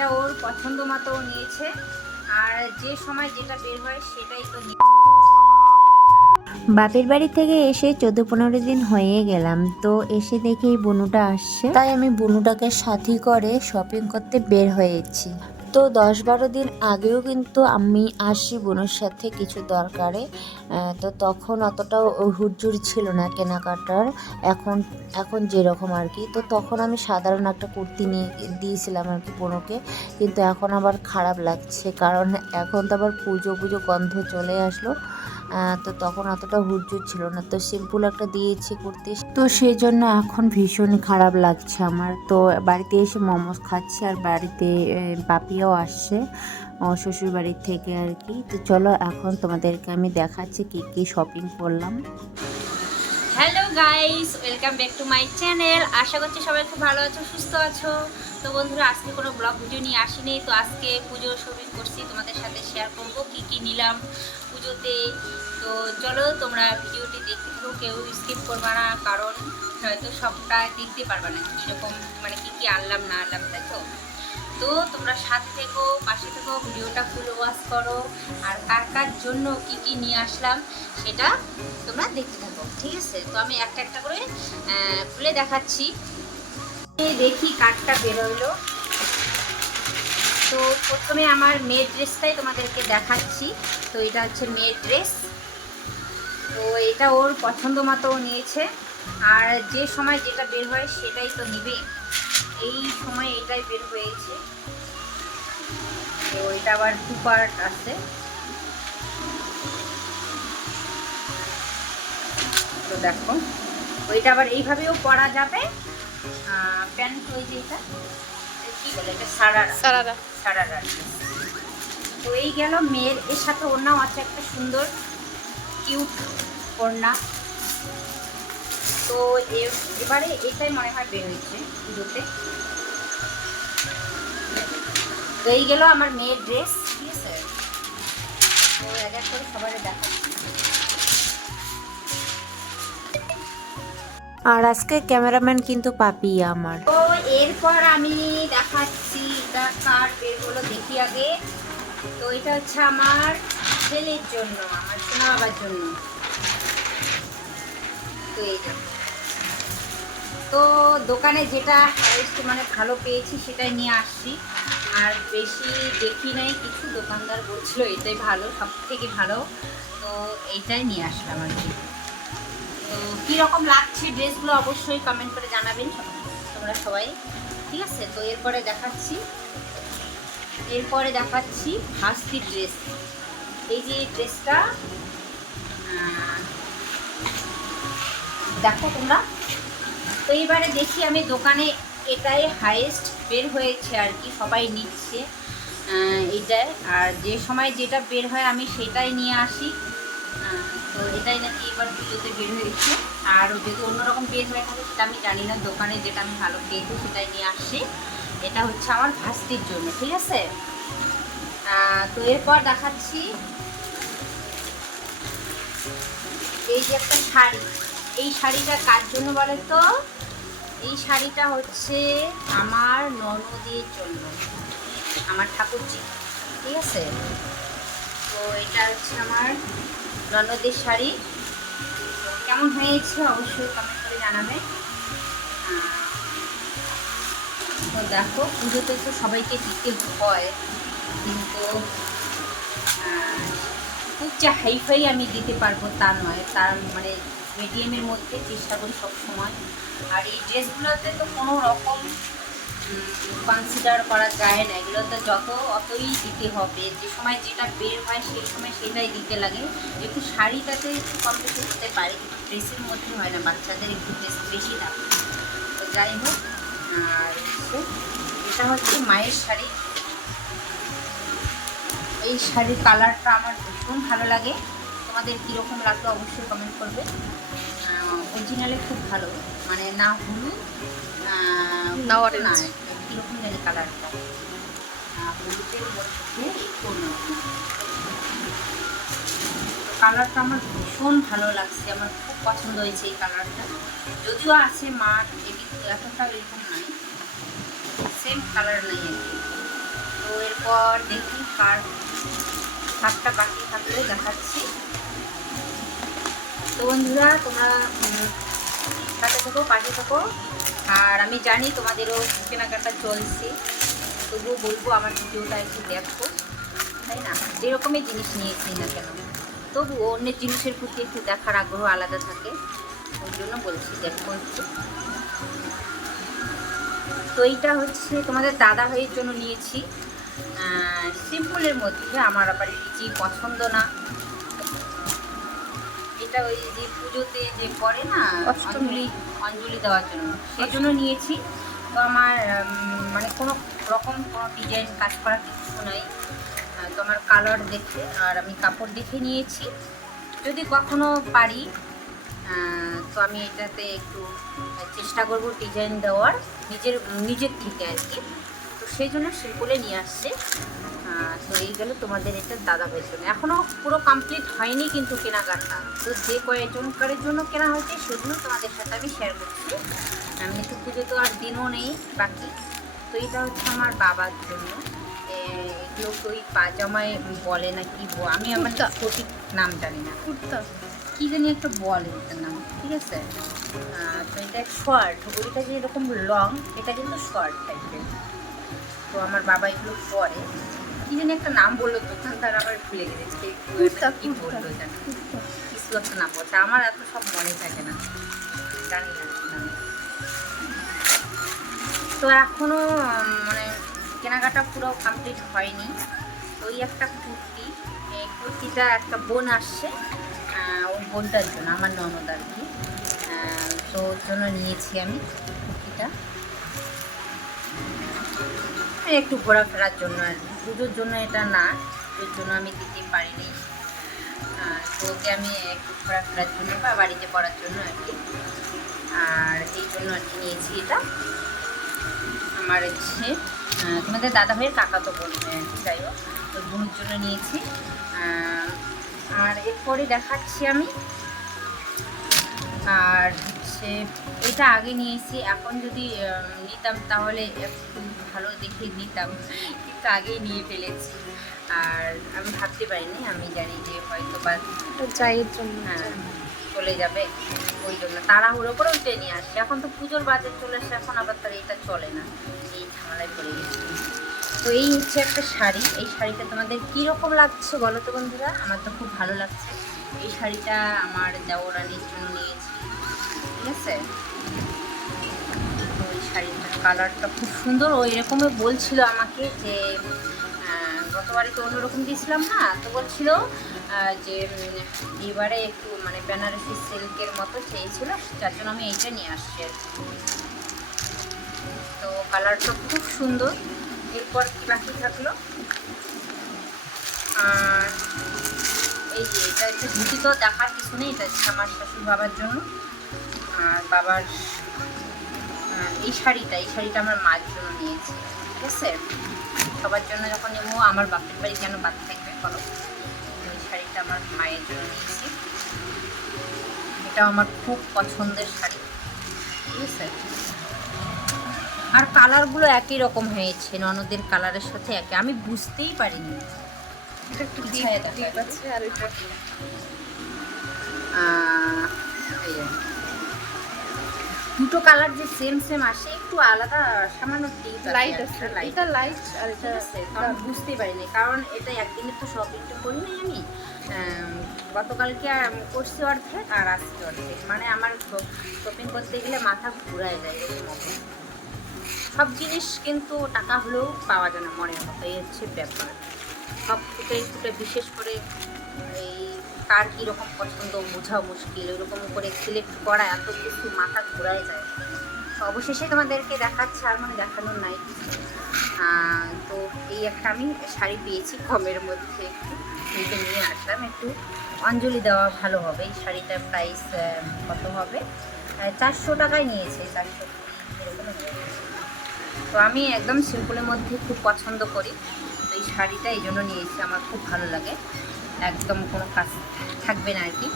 এটা ওর পছন্দ মতো নিয়েছে, আর যে সময় যেটা বের হয় সেটাই তো। বাপের বাড়ি থেকে এসে 14-15 দিন হয়ে গেলাম, তো এসে দেখি বুনুটা আসছে, তাই আমি বুনুটাকে সাথী করে শপিং করতে বের হয়েছি। তো 10-12 দিন আগেও কিন্তু আমি আসি বোনের সাথে কিছু দরকারে, তো তখন অতটাও হুড়জুড়ি ছিল না কেনাকাটার, এখন এখন যেরকম আর কি। তো তখন আমি সাধারণ একটা কুর্তি নিয়ে দিয়েছিলাম আর কি বোনকে, কিন্তু এখন আবার খারাপ লাগছে, কারণ এখন তো আবার পুজো পুজো গন্ধ চলে আসলো। তো তখন অতটা হুড়জুড় ছিল না, তো সিম্পল একটা দিয়েছি কুর্তি, তো সেই জন্য এখন ভীষণ খারাপ লাগছে আমার। তো বাড়িতে এসে মোমোস খাচ্ছি, আর বাড়িতে পাপিয়াও আসছে ও শ্বশুর বাড়ির থেকে আর কি। তো চলো এখন তোমাদেরকে আমি দেখাচ্ছি কি কি শপিং করলাম। Hello guys, welcome back to my channel. আশা করছি সবাই খুব ভালো আছো, সুস্থ আছো। তো বন্ধুরা, আজকে কোনো ব্লগ ভিডিও নিয়ে আসিনি, তো আজকে পুজোর শপিং করছি, তোমাদের সাথে শেয়ার করব কি কি নিলাম পুজোতে। তো চলো তোমরা ভিডিওটি দেখতে থাকো, কেউ স্কিপ করবে না, কারণ হয়তো সবটা দেখতে পারবে না কীরকম মানে কি কি আনলাম না আনলাম, তাই তো। তো তোমরা সাথে থেকো, পাশে থেকো, ভিডিওটা ফুল ওয়াচ করো, আর কার কার জন্য কি কি নিয়ে আসলাম সেটা তোমরা দেখতে থাকো, ঠিক আছে। তো আমি একটা একটা করে খুলে দেখাচ্ছি, দেখি কার্ডটা বেরোলো। তো প্রথমে আমার মেয়ের ড্রেসটাই তোমাদেরকে দেখাচ্ছি। তো এটা হচ্ছে মেয়ের ড্রেস, তো এটা ওর পছন্দ মতো নিয়েছে, আর যে সময় যেটা বের হয় সেটাই তো নিবে, এই সময় এটাই বের হয়েছে। তো এটা আবার 2 পার্ট আছে। তো দেখো, ওইটা আবার এইভাবেও পরা যাবে, প্যান্ট, ওই যে এটা কি বলে, এটা সারারা সারারা। তো এই গেল মেয়ের। এর সাথে ওড়নাও আছে একটা সুন্দর কিউট ওড়না। তো এবারে এটাই মনে হয় বের হয়েছে পুজোতে। তো এই গেল আমার মেয়ের ড্রেস, ঠিক আছে। তো এক এক করে সবাই দেখাচ্ছি। আর আজকে ক্যামেরাম্যান কিন্তু পাপি আমার। তো এরপর আমি দেখাচ্ছি এটা কার বের হলো দেখি আগে। তো এটা হচ্ছে আমার ছেলের জন্য, আমার সোনা বাবার জন্য। তো এই যে, তো দোকানে যেটা মানে ভালো পেয়েছি সেটাই নিয়ে আসছি, আর বেশি দেখি নাই কিছু। দোকানদার বলছিল এটাই ভালো, সব থেকে ভালো, তো এইটাই নিয়ে আসলাম আর কি। তো কীরকম লাগছে ড্রেসগুলো অবশ্যই কমেন্ট করে জানাবেন তোমরা সবাই, ঠিক আছে। তো এরপরে দেখাচ্ছি ভাস্তির ড্রেস। এই যে ড্রেসটা দেখো তোমরা। তো এবারে দেখি আমি দোকানে এটাই হাইয়েস্ট বের হয়েছে আর কি, সবাই নিচ্ছে এইটাই, আর যে সময় যেটা বের হয় আমি সেটাই নিয়ে আসি। তো এটাই নাকি এবার পুজোতে বের হয়েছে, আর যদি অন্যরকম বের হয়ে থাকে সেটা আমি জানি না। দোকানে যেটা আমি ভালো পেয়েছি সেটাই নিয়ে আসছি। এটা হচ্ছে আমার ভাস্তির জন্য, ঠিক আছে। তো এরপর দেখাচ্ছি এই যে একটা শাড়ি। এই শাড়িটা কার জন্য বলে তো? এই শাড়িটা হচ্ছে আমার ননদের জন্য, আমার ঠাকুরজি, ঠিক আছে। তো এটা হচ্ছে আমার ননদের শাড়ি। কেমন হয়েছে অবশ্যই কমেন্ট করে জানাবে। তো দেখো, পুজোতে তো সবাইকে দিতে হয়, কিন্তু খুব যে হাইফাই আমি দিতে পারবো তা নয়, তার মানে মিডিয়ামের মধ্যে চেষ্টা করি সব সময়। আর এই ড্রেসগুলোতে তো কোনো রকম কনসিডার করা যায় না, এগুলোতে যত অতই দিতে হবে, যে সময় যেটা বের হয় সেই সময় সেটাই দিতে লাগে। একটু শাড়িটাতে একটু কম বেশি হতে পারে, কিন্তু ড্রেসের মধ্যে হয় না, বাচ্চাদের একটু ড্রেস বেশি থাকে। তো যাই হোক, আর এটা হচ্ছে মায়ের শাড়ি। এই শাড়ির কালারটা আমার ভীষণ ভালো লাগে, তোমাদের কীরকম লাগলো অবশ্যই কমেন্ট করবে। অরিজিনালে খুব ভালো, মানে না হলুদ না অরেঞ্জ, কীরকম জানি কালারটা, হলুদের মধ্যে একটু অন্যরকম। কালারটা আমার ভীষণ ভালো লাগছে, আমার খুব পছন্দ হয়েছে এই কালারটা। যদিও আছে মার, কিন্তু এতটা এরকম নাই, সেম কালার নেই আর কি। তো এরপর দেখি কার হাতটা বাকি থাকলে দেখাচ্ছি। তো বন্ধুরা তোমরা সাথে থেকো, পাশে থেকো। আর আমি জানি তোমাদেরও কেনাকাটা চলছে, তবুও বলবো আমার ভিডিওটা একটু দেখো, তাই না? যেরকমই জিনিস নিয়েছি না কেন, তবুও অন্যের জিনিসের প্রতি একটু দেখার আগ্রহ আলাদা থাকে, ওই জন্য বলছি দেখো একটু। তো এইটা হচ্ছে তোমাদের দাদা ভাইয়ের জন্য নিয়েছি, সিম্পলের মধ্যে, আমার আবার কিছু পছন্দ না। এটা ওই যে পুজোতে যে করে না অঞ্জলি দেওয়ার জন্য, সেই জন্য নিয়েছি। তো আমার মানে কোনো রকম কোনো ডিজাইন কাজ করা কিছু নাই। তো আমার কালার দেখে আর আমি কাপড় দেখে নিয়েছি। যদি কখনো পারি তো আমি এটাতে একটু চেষ্টা করব ডিজাইন দেওয়ার নিজের থেকে আর কি। তো সেই জন্য সিম্পলে নিয়ে আসছে। তো এই গেল তোমাদের এটা দাদা ভাইয়ের জন্য। এখনও পুরো কমপ্লিট হয়নি কিন্তু কেনাকাটা। তো যে কয়েকজনকারের জন্য কেনা হয়েছে সেগুলো তোমাদের সাথে আমি শেয়ার করছি। আমি তো পুজো তো আর দিনও নেই বাকি। তো এটা হচ্ছে আমার বাবার জন্য। এগুলো তো ওই পাজামায় বলে না কি, আমি আমার সঠিক নাম জানি না, কুর্তা কী জানি একটা বলে এটার নাম, ঠিক আছে? তো এটা শর্ট, ওইটা যে এরকম লং, এটা কিন্তু শর্ট টাইপের। তো আমার বাবা এগুলো পরে, কি জানি একটা নাম বললো দোকানদার, আবার ভুলে গেছে কি বললো, জানি কিছু একটা নাম বলছে, আমার এত সব মনে থাকে না, জানি না। তো এখনও মানে কেনাকাটা পুরো কমপ্লিট হয়নি। ওই একটা কুর্তি, এই কুর্তিটা একটা বোন আসছে, ওই বোনটার জন্য, আমার ননদ আর কি। তো ওর জন্য নিয়েছি আমি কুর্তিটা, একটু ঘোরাফেরার জন্য আর কি, পুজোর জন্য এটা না, ওর জন্য আমি দিতে পারিনি। তো ওকে আমি একটু ঘোরাফেরার জন্য বা বাড়িতে পড়ার জন্য আর কি, আর এই জন্য আর কি নিয়েছি এটা। আমার হচ্ছে তোমাদের দাদা ভাইয়ের কাকা তো বলবে, যাই হোক, ওই বোনের জন্য নিয়েছি। আর এরপরে দেখাচ্ছি আমি, আর হচ্ছে এটা আগে নিয়েছি, এখন যদি নিতাম তাহলে একটু ভালো দেখে নিতাম, কিন্তু আগেই নিয়ে ফেলেছি। আর আমি ভাবতে পারিনি, আমি জানি যে হয়তো বা চায়ের জন্য চলে যাবে, ওই জন্য তাড়াহুড়ো করে ওইটাই নিয়ে আসছে। এখন তো পুজোর বাজার চলে আসছে, এখন আবার তার এটা চলে না, এই ঝামেলায় পড়ে গেছি। তো এই হচ্ছে একটা শাড়ি। এই শাড়িটা তোমাদের কীরকম লাগছে বলো তো বন্ধুরা? আমার তো খুব ভালো লাগছে। এই শাড়িটা আমার দেওরানির জন্য নিয়েছি, ঠিক আছে? তো এই শাড়িটার কালারটা খুব সুন্দর। ও এরকমই বলছিল আমাকে যে গতবারে তো অন্যরকম দিয়েছিলাম না, তো বলছিল যে এবারে একটু মানে বেনারসি সিল্কের মতো চেয়েছিল, যার জন্য আমি এইটা নিয়ে আসছি আর কি। তো কালারটা খুব সুন্দর। এরপর কি বাকি থাকলো, আর এই যে এটা হচ্ছে ধুতি, তো দেখার কিছু নেই, এটা হচ্ছে আমার শ্বশুর বাবার জন্য। আর বাবার এই শাড়িটা আমার মার জন্য নিয়েছি, ঠিক আছে? সবার জন্য যখন নেবো, আমার বাপের বাড়ি কেন বাদ থাকবে বলো? এই শাড়িটা আমার মায়ের জন্য নিয়েছি। এটা আমার খুব পছন্দের শাড়ি, ঠিক আছে? আর কালারগুলো একই রকম হয়েছে, ননদের কালারের সাথে একই, আমি বুঝতেই পারিনি। এটা একটু দেখাচ্ছে, আর এটা দুটো কালার যে সেম আসে, একটু আলাদা সামান্য লাইট আছে, এটা লাইট আর এটা আছে, কারণ বুঝতেই পারিনি, কারণ এটা একদিনের তো শপিংটা করি নাই আমি। গতকালকে করছি অর্ধেক আর আজকে অর্ধেক, মানে আমার শপিং করতে গেলে মাথা ঘুরায় যায় এরকম। সব জিনিস কিন্তু টাকা হলেও পাওয়া যায় না মনের মতো, এই হচ্ছে ব্যাপার। সব ফুটে বিশেষ করে এই কার কীরকম পছন্দ বোঝা মুশকিল, ওইরকম করে সিলেক্ট করা এত কিছু, মাথা ঘোরায় যায়। তো অবশেষে তোমাদেরকে দেখাচ্ছে, আর মানে দেখানোর নাই। তো এই একটা আমি শাড়ি পেয়েছি কমের মধ্যে, একটু এইটা নিয়ে আসলাম, একটু অঞ্জলি দেওয়া ভালো হবে। এই শাড়িটার প্রাইস কত হবে? 400 টাকায় নিয়েছে, 400 এরকম। তো আমি একদম সিম্পলের মধ্যে খুব পছন্দ করি, তো এই শাড়িটা এই জন্য নিয়েছি, আমার খুব ভালো লাগে, একদম কোনো কাজ থাকবে না আর কি,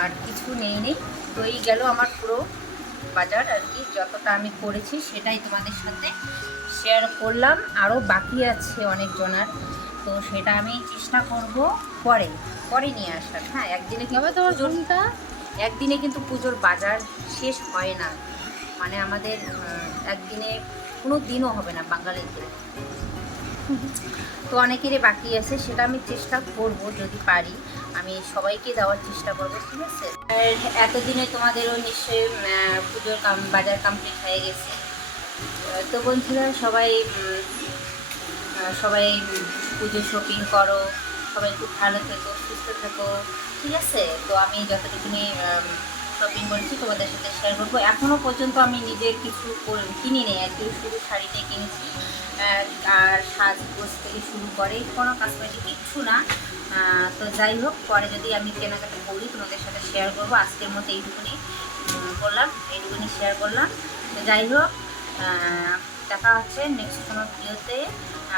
আর কিছু নেই। তো এই গেল আমার পুরো বাজার আর কি, যতটা আমি করেছি সেটাই তোমাদের সাথে শেয়ার করলাম, আরও বাকি আছে অনেকজনার, তো সেটা আমি চেষ্টা করব পরে পরে নিয়ে আসার। হ্যাঁ, একদিনে কিন্তু একদিনে কিন্তু পুজোর বাজার শেষ হয় না, মানে আমাদের একদিনে কোনো দিনও হবে না বাঙালিদের। তো অনেকেরই বাকি আছে, সেটা আমি চেষ্টা করব যদি পারি আমি সবাইকে দেওয়ার চেষ্টা করব, ঠিক আছে। আর এতদিনে তোমাদেরও নিশ্চয়ই পুজোর বাজার কমপ্লিট হয়ে গেছে। তো বন্ধুরা সবাই সবাই পুজো শপিং করো, সবাই খুব ভালো থেকো, সুস্থ থেকো, ঠিক আছে। তো আমি যতটুকুনি শপিং করেছি তোমাদের সাথে শেয়ার করবো। এখনও পর্যন্ত আমি নিজে কিছু কিনি নেই আর কি, শুধু শাড়িটাই কিনেছি। আর সাজগোজ থেকে শুরু করে কোনো কসমেটিক কিচ্ছু না। তো যাই হোক, পরে যদি আমি কেনাকাটা করি তোমাদের সাথে শেয়ার করবো। আজকের মতো এইটুকুনি করলাম, এইটুকুনি শেয়ার করলাম। তো যাই হোক, দেখা হচ্ছে নেক্সট কোনো ভিডিওতে।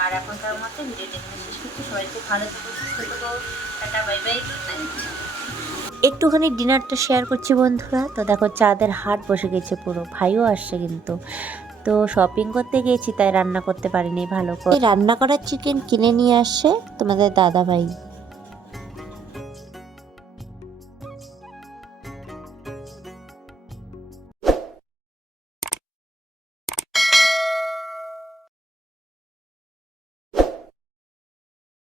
আর এখনকার মতো ভিডিওটা এখানে শেষ করছি। সবাই খুব ভালো থেকো, সুস্থ থেকো, tata, bye bye, good night. একটুখানি ডিনারটা শেয়ার করছি বন্ধুরা। তো দেখো চাঁদের হাট বসে গেছে, পুরো ভাইও আসছে কিন্তু। তো শপিং করতে গিয়েছি তাই রান্না করতে পারিনি ভালো করে। রান্না করার চিকেন কিনে নিয়ে আসছে তোমাদের দাদা ভাই।